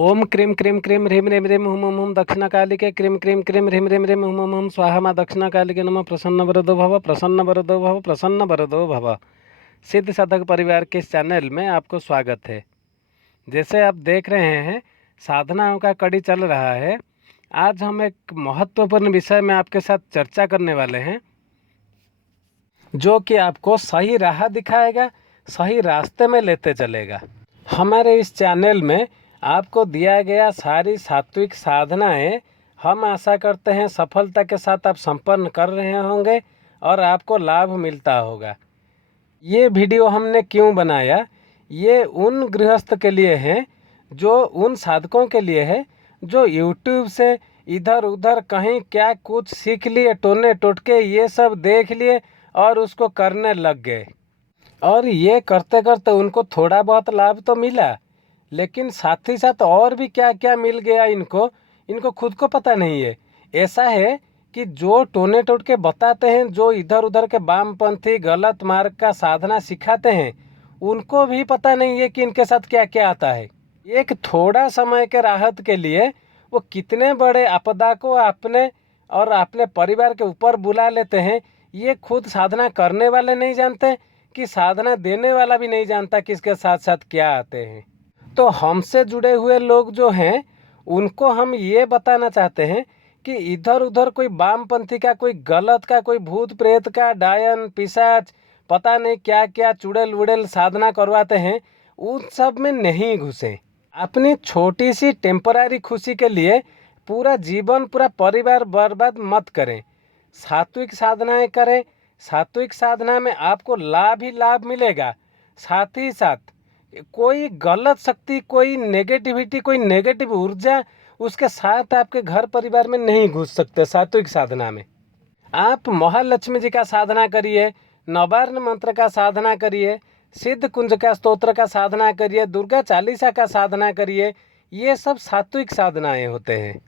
ओम क्रीं क्रीं क्रीं ह्रीं ह्रीं ह्रीं हुम हुम हुम दक्षिणकालिके क्रीं क्रीं क्रीं ह्रीं ह्रीं ह्रीं हुम हुम हुम स्वाहा माँ दक्षिणकालिके नमः। प्रसन्नवरदो भव, प्रसन्नवरदो भव, प्रसन्नवरदो भव। सिद्ध साधक परिवार के इस चैनल में आपको स्वागत है। जैसे आप देख रहे हैं, साधनाओं का कड़ी चल रहा है। आज हम एक महत्वपूर्ण विषय में आपके साथ चर्चा करने वाले हैं, जो कि आपको सही राह दिखाएगा, सही रास्ते में लेते चलेगा। हमारे इस चैनल में आपको दिया गया सारी सात्विक साधनाएं हम आशा करते हैं सफलता के साथ आप संपन्न कर रहे होंगे और आपको लाभ मिलता होगा। ये वीडियो हमने क्यों बनाया? ये उन गृहस्थ के लिए है, जो उन साधकों के लिए है जो YouTube से इधर उधर कहीं क्या कुछ सीख लिए, टोने टोटके ये सब देख लिए और उसको करने लग गए। और ये करते करते उनको थोड़ा बहुत लाभ तो मिला, लेकिन साथ ही साथ और भी क्या क्या मिल गया इनको खुद को पता नहीं है। ऐसा है कि जो टोने टोट के बताते हैं, जो इधर उधर के वामपंथी गलत मार्ग का साधना सिखाते हैं, उनको भी पता नहीं है कि इनके साथ क्या क्या आता है। एक थोड़ा समय के राहत के लिए वो कितने बड़े आपदा को अपने और अपने परिवार के ऊपर बुला लेते हैं, ये खुद साधना करने वाले नहीं जानते कि साधना देने वाला भी नहीं जानता कि इसके साथ साथ क्या आते हैं। तो हमसे जुड़े हुए लोग जो हैं, उनको हम ये बताना चाहते हैं कि इधर उधर कोई वामपंथी का, कोई गलत का, कोई भूत प्रेत का, डायन पिशाच, पता नहीं क्या क्या चुड़ैल वुड़ैल साधना करवाते हैं, उन सब में नहीं घुसे। अपनी छोटी सी टेम्परारी खुशी के लिए पूरा जीवन, पूरा परिवार बर्बाद मत करें। सात्विक साधनाएं करें। सात्विक साधना में आपको लाभ ही लाभ मिलेगा। साथ ही साथ कोई गलत शक्ति, कोई नेगेटिविटी, कोई नेगेटिव ऊर्जा उसके साथ आपके घर परिवार में नहीं घुस सकते। सात्विक साधना में आप महालक्ष्मी जी का साधना करिए, नवार्ण मंत्र का साधना करिए, सिद्ध कुंज का स्तोत्र का साधना करिए, दुर्गा चालीसा का साधना करिए। ये सब सात्विक साधनाएं होते हैं।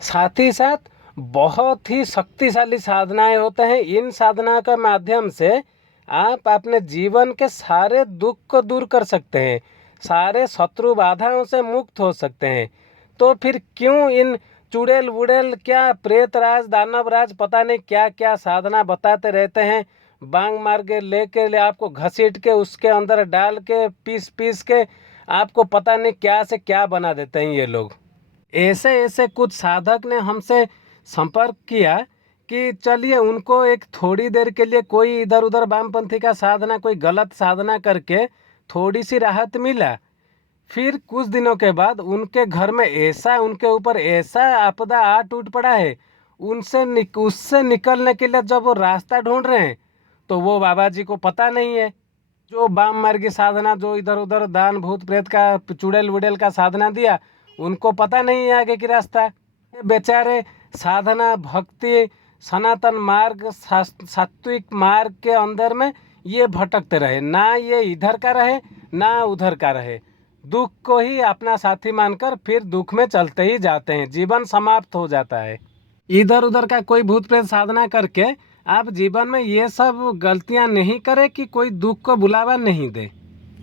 साथ ही साथ बहुत ही शक्तिशाली साधनाएं होते हैं। इन साधना के माध्यम से आप अपने जीवन के सारे दुख को दूर कर सकते हैं, सारे शत्रु बाधाओं से मुक्त हो सकते हैं। तो फिर क्यों इन चुड़ैल वुड़ैल, क्या प्रेत राज, दानव राज, पता नहीं क्या क्या साधना बताते रहते हैं। बांग मार के लेके आपको घसीट के उसके अंदर डाल के पीस पीस के आपको पता नहीं क्या से क्या बना देते हैं ये लोग। ऐसे ऐसे कुछ साधक ने हमसे संपर्क किया कि चलिए उनको एक थोड़ी देर के लिए कोई इधर उधर वामपंथी का साधना, कोई गलत साधना करके थोड़ी सी राहत मिला। फिर कुछ दिनों के बाद उनके घर में ऐसा, उनके ऊपर ऐसा आपदा आ टूट पड़ा है, उससे निकलने के लिए जब वो रास्ता ढूंढ रहे हैं, तो वो बाबा जी को पता नहीं है। जो वाम मार्गी साधना, जो इधर उधर दान भूत प्रेत का, चुड़ैल वुड़ैल का साधना दिया, उनको पता नहीं है आगे की रास्ता। ये बेचारे साधना, भक्ति, सनातन मार्ग, सात्विक मार्ग के अंदर में ये भटकते रहे, ना ये इधर का रहे ना उधर का रहे। दुख को ही अपना साथी मानकर फिर दुख में चलते ही जाते हैं, जीवन समाप्त हो जाता है। इधर उधर का कोई भूत प्रेत साधना करके आप जीवन में ये सब गलतियां नहीं करें कि कोई दुख को बुलावा नहीं दे।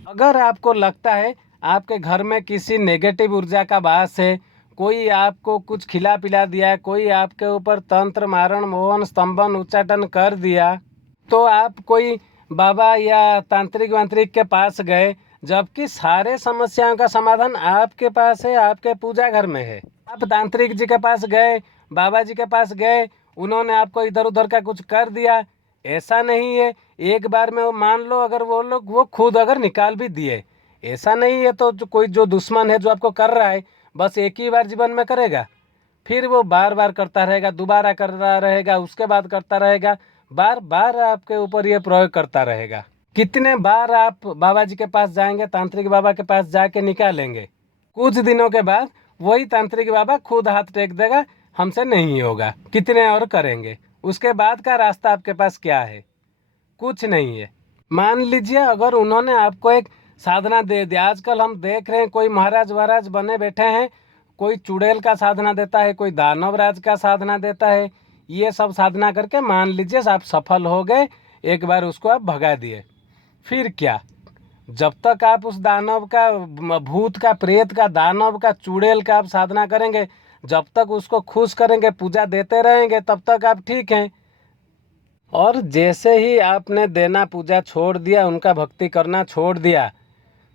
अगर आपको लगता है आपके घर में किसी नेगेटिव ऊर्जा का वास है, कोई आपको कुछ खिला पिला दिया, कोई आपके ऊपर तंत्र मारण मोहन स्तंभन उच्चाटन कर दिया, तो आप कोई बाबा या तांत्रिक वांत्रिक के पास गए, जबकि सारे समस्याओं का समाधान आपके पास है, आपके पूजा घर में है। आप तांत्रिक जी के पास गए, बाबा जी के पास गए, उन्होंने आपको इधर उधर का कुछ कर दिया, ऐसा नहीं है। एक बार में वो मान लो, अगर वो लोग वो खुद अगर निकाल भी दिए, ऐसा नहीं है। तो कोई जो दुश्मन है जो आपको कर रहा है, बस एक ही बार जीवन में करेगा, फिर वो बार बार करता रहेगा, दोबारा करता रहेगा, उसके बाद करता रहेगा, बार बार आपके ऊपर ये प्रयोग करता रहेगा। कितने बार आप बाबा जी के पास जाएंगे, तांत्रिक बाबा के पास जाके निकालेंगे, कुछ दिनों के बाद वही तांत्रिक बाबा खुद हाथ टेक देगा, हमसे नहीं होगा, कितने और करेंगे। उसके बाद का रास्ता आपके पास क्या है? कुछ नहीं है। मान लीजिए अगर उन्होंने आपको एक साधना दे दिया, आजकल हम देख रहे हैं कोई महाराज वहाराज बने बैठे हैं, कोई चुड़ैल का साधना देता है, कोई दानव राज का साधना देता है। ये सब साधना करके मान लीजिए आप सफल हो गए, एक बार उसको आप भगा दिए, फिर क्या? जब तक आप उस दानव का, भूत का, प्रेत का, दानव का, चुड़ैल का आप साधना करेंगे, जब तक उसको खुश करेंगे, पूजा देते रहेंगे, तब तक आप ठीक हैं। और जैसे ही आपने देना पूजा छोड़ दिया, उनका भक्ति करना छोड़ दिया,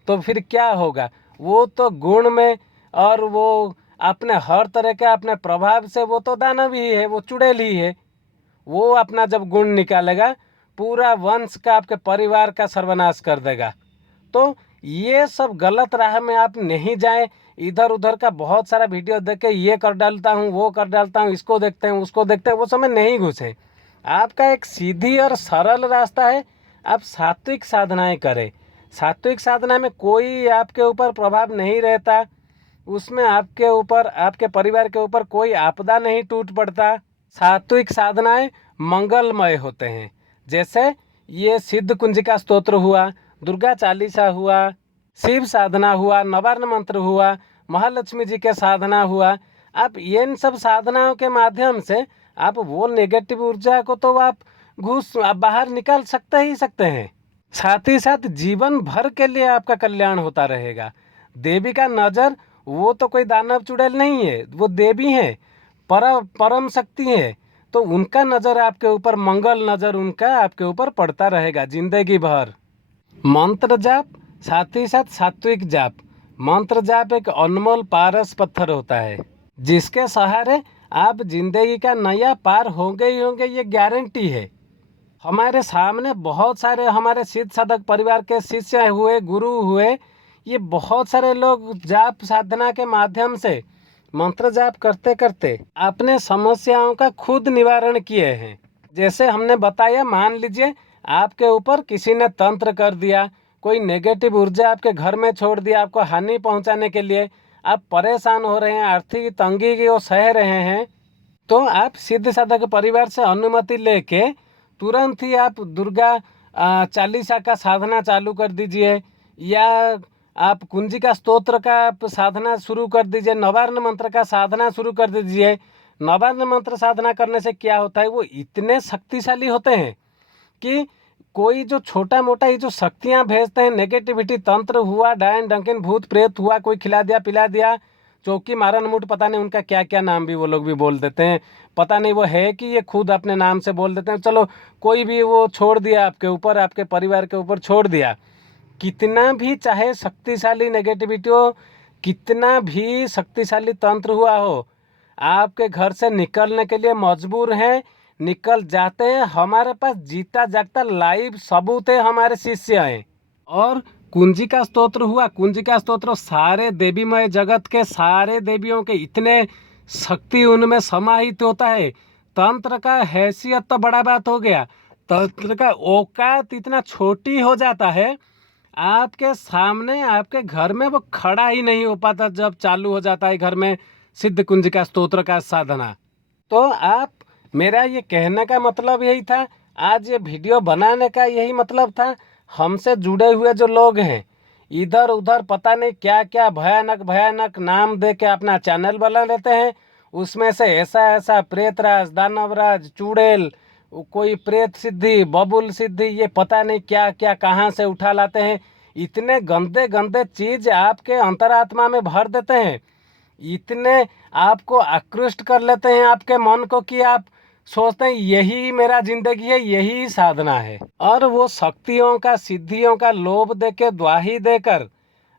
तो फिर क्या होगा? वो तो गुण में और वो अपने हर तरह के अपने प्रभाव से वो तो दानव ही है, वो चुड़ैल ही है। वो अपना जब गुण निकालेगा, पूरा वंश का, आपके परिवार का सर्वनाश कर देगा। तो ये सब गलत राह में आप नहीं जाएं। इधर उधर का बहुत सारा वीडियो देख के ये कर डालता हूँ, वो कर डालता हूँ, इसको देखते हैं, उसको देखते हैं, वो समय नहीं घुसे। आपका एक सीधी और सरल रास्ता है, आप सात्विक साधनाएं करें। सात्विक साधना में कोई आपके ऊपर प्रभाव नहीं रहता, उसमें आपके ऊपर, आपके परिवार के ऊपर कोई आपदा नहीं टूट पड़ता। सात्विक साधनाएं मंगलमय होते हैं। जैसे ये सिद्ध कुंजिका स्तोत्र हुआ, दुर्गा चालीसा हुआ, शिव साधना हुआ, नवार्ण मंत्र हुआ, महालक्ष्मी जी के साधना हुआ। आप इन सब साधनाओं के माध्यम से आप वो नेगेटिव ऊर्जा को तो आप बाहर निकाल ही सकते हैं। साथ ही साथ जीवन भर के लिए आपका कल्याण होता रहेगा। देवी का नज़र, वो तो कोई दानव चुड़ैल नहीं है, वो देवी हैं, परम शक्ति है। तो उनका नज़र आपके ऊपर, मंगल नज़र उनका आपके ऊपर पड़ता रहेगा जिंदगी भर। मंत्र जाप, साथ ही साथ सात्विक जाप। मंत्र जाप एक अनमोल पारस पत्थर होता है, जिसके सहारे आप जिंदगी का नया पार होंगे ही होंगे, ये गारंटी है। हमारे सामने बहुत सारे हमारे सिद्ध साधक परिवार के शिष्य हुए, गुरु हुए, ये बहुत सारे लोग जाप साधना के माध्यम से, मंत्र जाप करते करते अपने समस्याओं का खुद निवारण किए हैं। जैसे हमने बताया, मान लीजिए आपके ऊपर किसी ने तंत्र कर दिया, कोई नेगेटिव ऊर्जा आपके घर में छोड़ दिया आपको हानि पहुंचाने के लिए, आप परेशान हो रहे हैं, आर्थिक तंगी की वो सह रहे हैं, तो आप सिद्ध साधक परिवार से अनुमति लेके तुरंत ही आप दुर्गा चालीसा का साधना चालू कर दीजिए, या आप कुंजिका स्तोत्र का साधना शुरू कर दीजिए, नवार्ण मंत्र का साधना शुरू कर दीजिए। नवार्ण मंत्र साधना करने से क्या होता है, वो इतने शक्तिशाली होते हैं कि कोई जो छोटा मोटा ये जो शक्तियाँ भेजते हैं, नेगेटिविटी, तंत्र हुआ, डायन डंकिन, भूत प्रेत हुआ, कोई खिला दिया पिला दिया, चौकी मारन मुठ, पता नहीं उनका क्या क्या नाम भी वो लोग भी बोल देते हैं, पता नहीं वो है कि ये खुद अपने नाम से बोल देते हैं। चलो कोई भी वो छोड़ दिया आपके ऊपर, आपके परिवार के ऊपर छोड़ दिया, कितना भी चाहे शक्तिशाली नेगेटिविटी हो, कितना भी शक्तिशाली तंत्र हुआ हो, आपके घर से निकलने के लिए मजबूर हैं, निकल जाते हैं। हमारे पास जीता जागता लाइव सबूत है, हमारे शिष्य हैं। और कुंजिका स्तोत्र हुआ, कुंजिका स्तोत्र सारे देवीमय जगत के सारे देवियों के इतने शक्ति उनमें समाहित होता है। तंत्र का हैसियत तो बड़ा बात हो गया, तंत्र का औकात इतना छोटी हो जाता है, आपके सामने आपके घर में वो खड़ा ही नहीं हो पाता जब चालू हो जाता है घर में सिद्ध कुंजिका स्तोत्र का साधना। तो आप, मेरा ये कहने का मतलब यही था, आज ये वीडियो बनाने का यही मतलब था। हमसे जुड़े हुए जो लोग हैं, इधर उधर पता नहीं क्या क्या भयानक भयानक नाम दे के अपना चैनल बना लेते हैं, उसमें से ऐसा ऐसा प्रेतराज, दानवराज, चुड़ैल, कोई प्रेत सिद्धि, बबुल सिद्धि, ये पता नहीं क्या क्या कहाँ से उठा लाते हैं। इतने गंदे गंदे चीज़ आपके अंतरात्मा में भर देते हैं, इतने आपको आकृष्ट कर लेते हैं आपके मन को, कि आप सोचते हैं यही मेरा जिंदगी है, यही साधना है। और वो शक्तियों का, सिद्धियों का लोभ देके, द्वाही देकर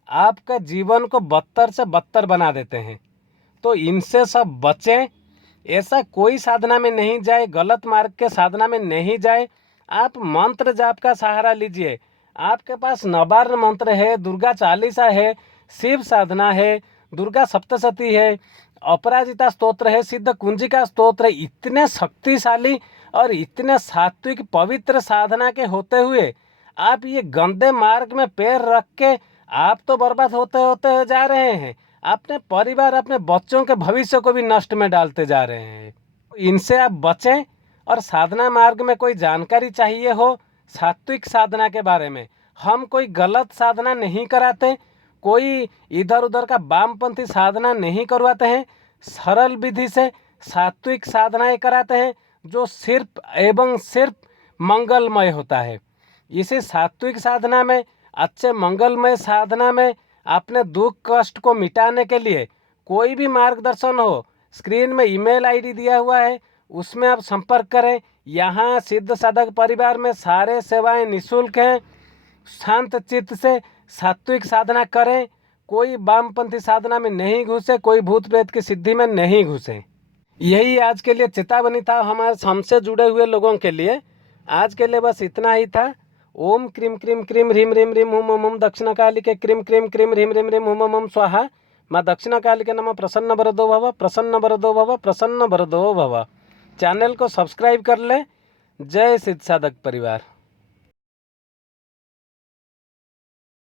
आपका जीवन को बदतर से बदतर बना देते हैं। तो इनसे सब बचें, ऐसा कोई साधना में नहीं जाए, गलत मार्ग के साधना में नहीं जाए। आप मंत्र जाप का सहारा लीजिए, आपके पास नवार्ण मंत्र है, दुर्गा चालीसा है, शिव साधना है, दुर्गा सप्तशती है, अपराजिता स्तोत्र है, सिद्ध कुंजिका स्तोत्र है। इतने शक्तिशाली और इतने सात्विक पवित्र साधना के होते हुए आप ये गंदे मार्ग में पैर रख के आप तो बर्बाद होते होते जा रहे हैं, अपने परिवार, अपने बच्चों के भविष्य को भी नष्ट में डालते जा रहे हैं। इनसे आप बचें। और साधना मार्ग में कोई जानकारी चाहिए हो सात्विक साधना के बारे में, हम कोई गलत साधना नहीं कराते, कोई इधर उधर का वामपंथी साधना नहीं करवाते हैं, सरल विधि से सात्विक साधनाएं कराते हैं, जो सिर्फ एवं सिर्फ मंगलमय होता है। इसी सात्विक साधना में अच्छे मंगलमय साधना में अपने दुख कष्ट को मिटाने के लिए कोई भी मार्गदर्शन हो, स्क्रीन में ईमेल आईडी दिया हुआ है, उसमें आप संपर्क करें। यहाँ सिद्ध साधक परिवार में सारे सेवाएं निःशुल्क हैं। शांत चित्त से सात्विक साधना करें, कोई वामपंथी साधना में नहीं घुसे, कोई भूत प्रेत की सिद्धि में नहीं घुसे। यही आज के लिए चेतावनी था हमारे हमसे जुड़े हुए लोगों के लिए। आज के लिए बस इतना ही था। ओम क्रीम क्रीम क्रीम ह्रीम ह्रीम ह्रीम हुम हुम दक्षिण काली के क्रीम क्रीम क्रीम ह्रीम ह्रीम ह्रीम हुम हुम स्वाहा। माँ दक्षिण काली के नमः। प्रसन्न वरदो भव, प्रसन्न वरदो भव, प्रसन्न वरदो भव। चैनल को सब्सक्राइब कर लें। जय सिद्ध साधक परिवार।